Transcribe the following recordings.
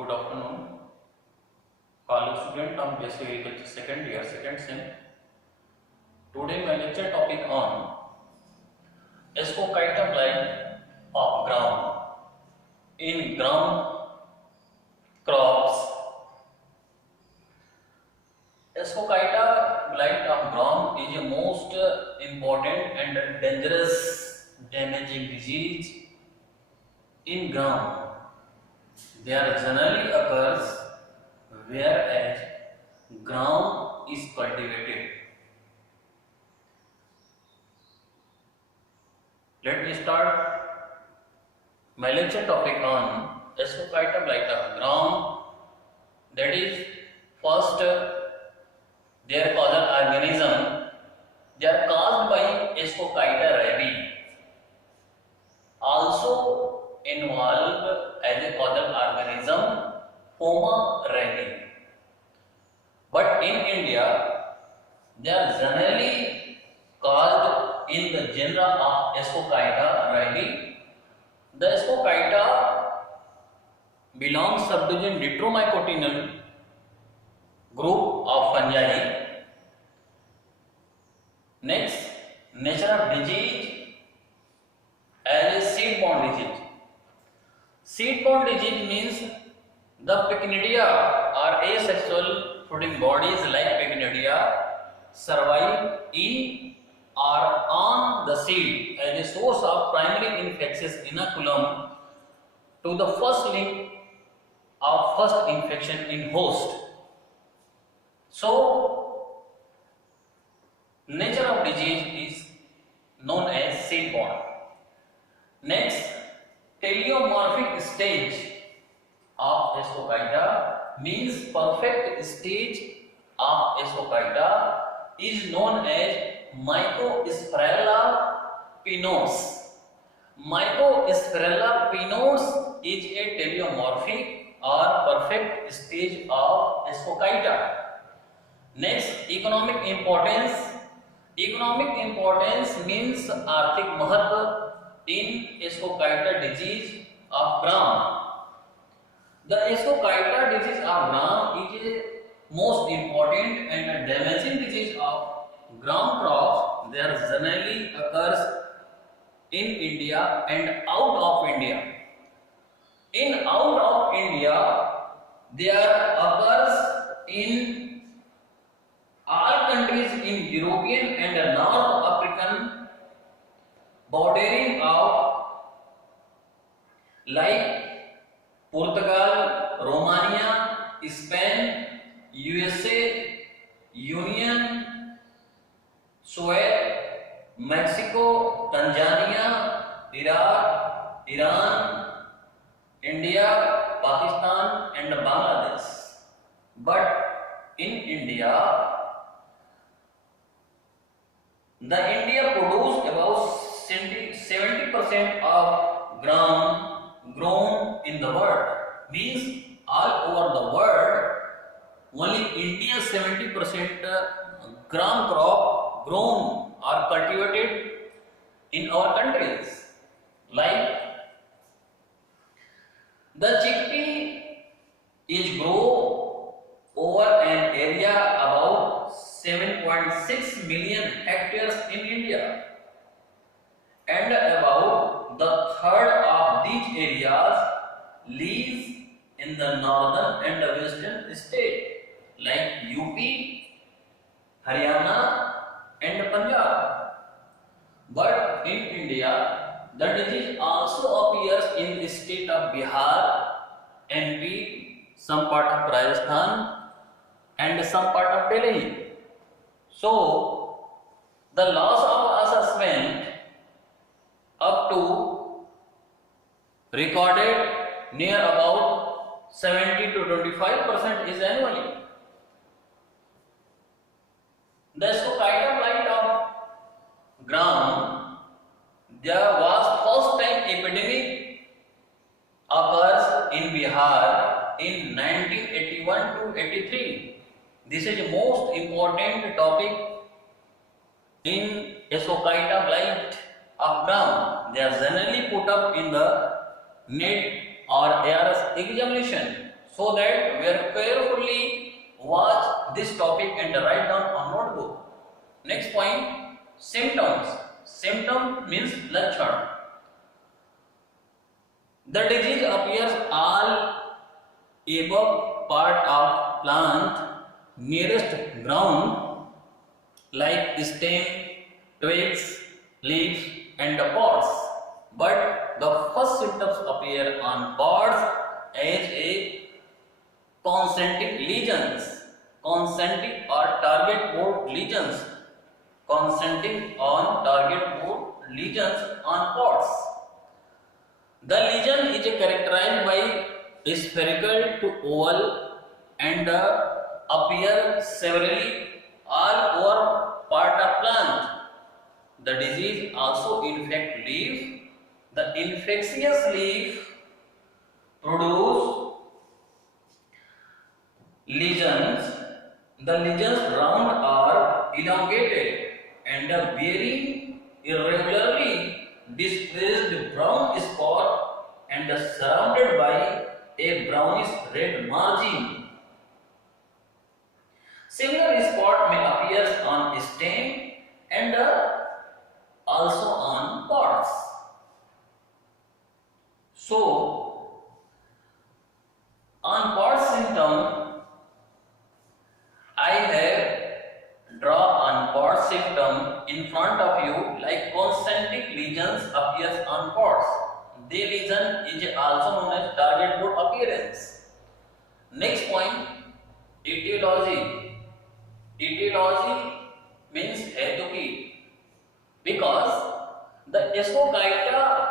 Good afternoon, fellow student of BSc Agriculture second year, second sem. Today my lecture topic on Ascochyta blight of ground in ground crops. Ascochyta blight of ground is a most important and dangerous damaging disease in ground. There generally occurs whereas ground is cultivated. Let me start my lecture topic on Ascochyta blight of ground. That is, first, their causal organism. They are caused by Ascochyta rabi. Also involved as a causal organism Phoma rabi. But in India, they are generally caused in the genera of Ascochyta rabi. The Ascochyta belongs subdivision Ditromycotinal group of fungi. Next, nature of disease as a seed-borne disease. Seed-borne disease means the Pycnidia or asexual fruiting bodies like Pycnidia survive in or on the seed as a source of primary infectious inoculum to the first link of first infection in host. So, nature of disease is known as seed-borne. Next, teleomorphic stage of Ascochyta means perfect stage of Ascochyta is known as Mycosphaerella pinnans. Mycosphaerella pinnans is a teleomorphic or perfect stage of Ascochyta. Next, economic importance. Economic importance means आर्थिक महत्व in Ascochyta disease of ground. The Ascochyta disease of ground is a most important and damaging disease of ground crops. They generally occurs in India and out of India. In out of India, there occurs in all countries in European and North African bordering of like Portugal, Romania, Spain, USA, Union, Soviet, Mexico, Tanzania, Iraq, Iran, India, Pakistan and Bangladesh. But in India, India produces about 70% of grown in the world. Means all over the world, only India 70% gram crop grown or cultivated in our countries. Like the chickpea is grow over an area about 7.6 million hectares in India, and about the third of these areas lies in the northern and the western state like UP, Haryana and Punjab. But in India, the disease also appears in the state of Bihar, MP, some part of Rajasthan and some part of Delhi. So, the loss of assessment up to recorded near about 70 to 25% is annually. The Ascochyta blight of ground, there was first time epidemic occurs in Bihar in 1981 to 83. This is the most important topic in Ascochyta blight of ground. They are generally put up in the net or ARS examination. So that we are carefully watch this topic and write down on notebook. Next point, symptoms. Symptom means lakshana. The disease appears all above part of plant nearest ground like stem, twigs, leaves and the pods. But the first symptoms appear on pods as a concentric lesions, concentric or target board lesions, concentric on target board lesions on pods. The lesion is characterized by spherical to oval and appear severally all over part of plant. The disease also infect leaf. The infectious leaf produce lesions. The lesions round or elongated and varying irregularly, displaced brown spot and surrounded by a brownish red margin. Similar spot may appear on stem and also on pods. So, on pod symptom, I have draw on pod symptom in front of you like concentric lesions appears on pods. The lesion is also known as target board appearance. Next point, etiology. Etiology means hetuki because the Esophyta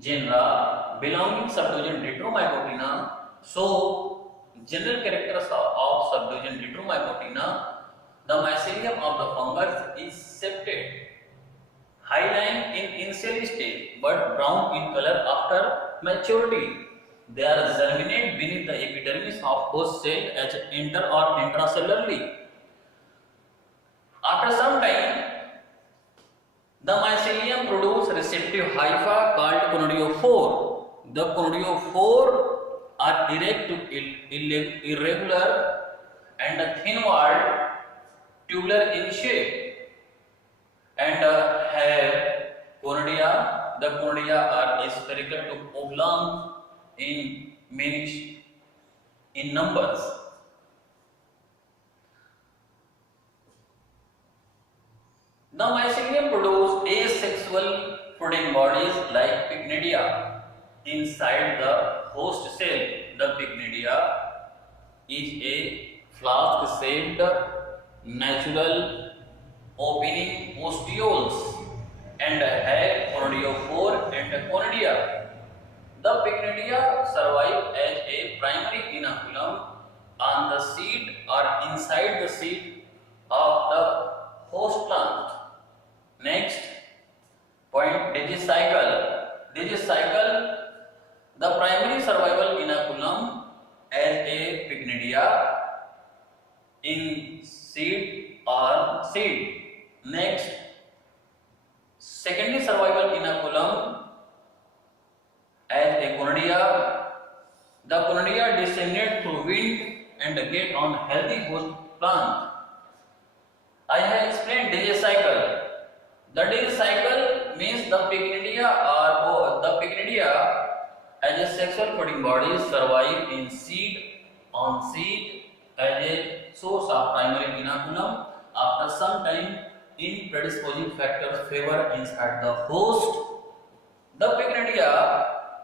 genera belonging subdivision Tetromycotina. So, general characters of subdivision Tetromycotina, the mycelium of the fungus is septate, hyaline in initial stage but brown in color after maturity. They are germinate beneath the epidermis of host cell as inter or intracellularly. After some time, the mycelium produce receptive hypha called conidiophore. The conidiophore are erect to irregular and thin-walled, tubular in shape, and have conidia. The conidia are spherical to oblong in numbers. The mycelium produce asexual fruiting bodies like pycnidia inside the host cell. The pycnidia is a flask-shaped natural opening osteoles and have conidiophore and conidia. The pycnidia survive as a primary inoculum on the seed or inside the seed of the host plant. Next point, digicycle. Digicycle, the primary survival inoculum as a pycnidia in seed or seed. Next, secondary survival inoculum as a conidia. The conidia disseminate through wind and get on healthy host plant. I have explained digicycle. The digicycle means the pycnidia as a sexual fruiting bodies survive in seed on seed as a source of primary inoculum. After some time, in predisposing factors favor inside the host, the pycnidia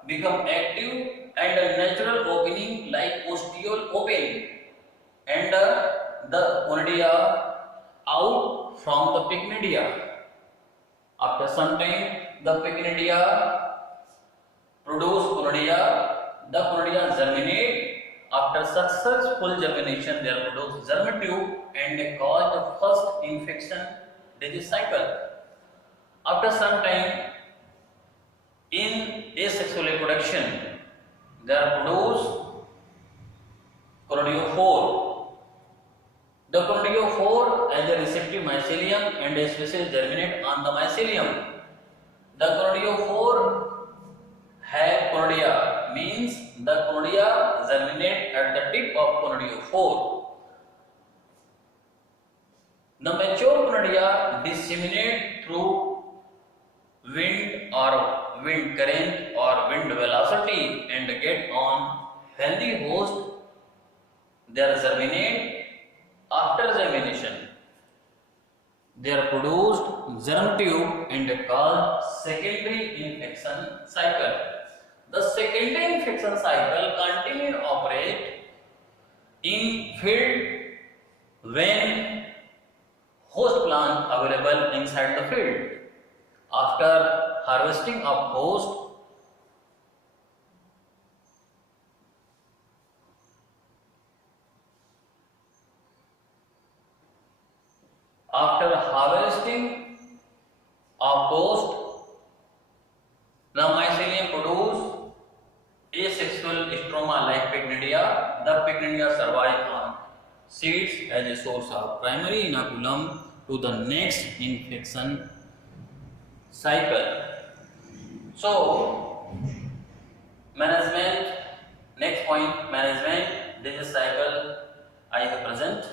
become active and a natural opening like osteal open and the conidia out from the pycnidia. After some time, the pycnidia produce conidia. The conidia germinate. After successful germination, they produce germ tube and cause the first infection, digicycle. After some time, in asexual reproduction, they are produced conidiophore. The conidiophore as a receptive mycelium and a species germinate on the mycelium. The conidiophore have conidia means the conidia germinate at the tip of conidiophore. The mature conidia disseminate through wind or wind current or wind velocity and get on healthy host. They are germinate after germination. They are produced germ tube and called secondary infection cycle. The secondary infection cycle continue to operate in field when host plant available inside the field. After harvesting of host, the mycelium produce asexual stroma like pycnidia. The pycnidia survive on seeds as a source of primary inoculum to the next infection cycle. So, management, next point, management, disease cycle I have present.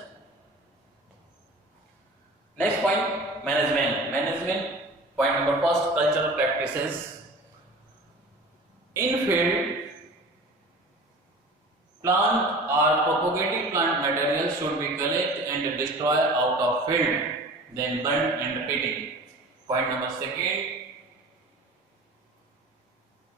Next point, management. Management, point number first, cultural practices. In field, plant or propagated plant material should be collected and destroyed out of field, then burned and pitting. Point number second,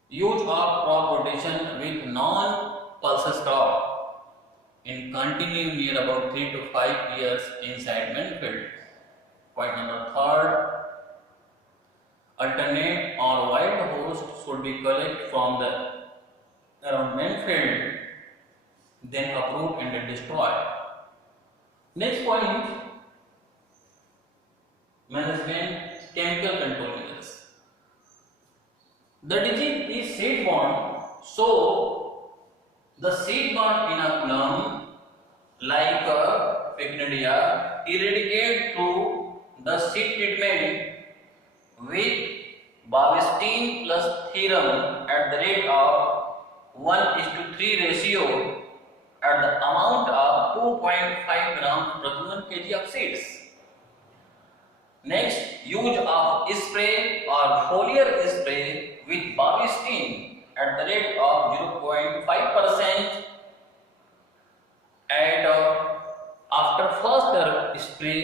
use of crop rotation with non-pulses crop in continue near about 3 to 5 years inside main field. Point number third, alternate or wild host should be collected from the around main field, then uproot and destroy. Next point, management, chemical control measures. The disease is seed borne, so the seed borne inoculum like pycnidia eradicate through the seed treatment with bavistine plus therum at the rate of 1:3 ratio at the amount of 2.5 grams per 1 kg of seeds. Next, use of spray or foliar spray with bavistine at the rate of 0.5% and after first spray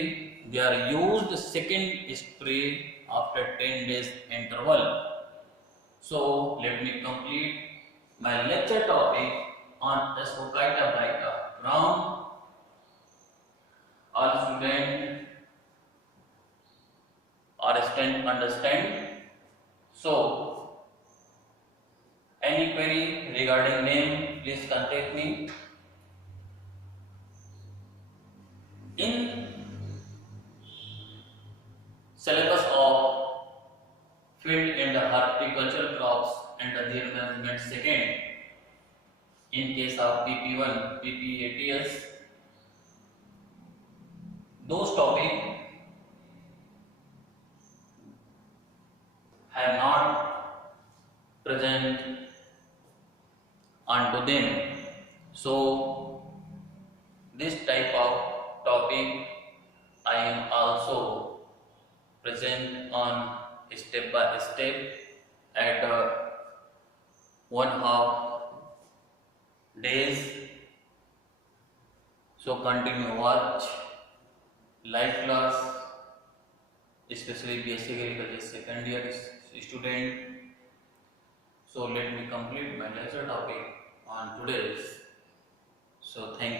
they are used second spray after 10 days interval. So let me complete my lecture topic on Ascochyta brighta ground. All students understand. So any query regarding name, please contact me. In syllabus of field and horticultural crops and their management second, in case of PP1, PPATS, those topics have not present onto them. So this type of topic I am also present on step by step at 1/2 days. So continue watch live class, especially BSc Agriculture second year student. So let me complete my lecture topic on today's. So thank you.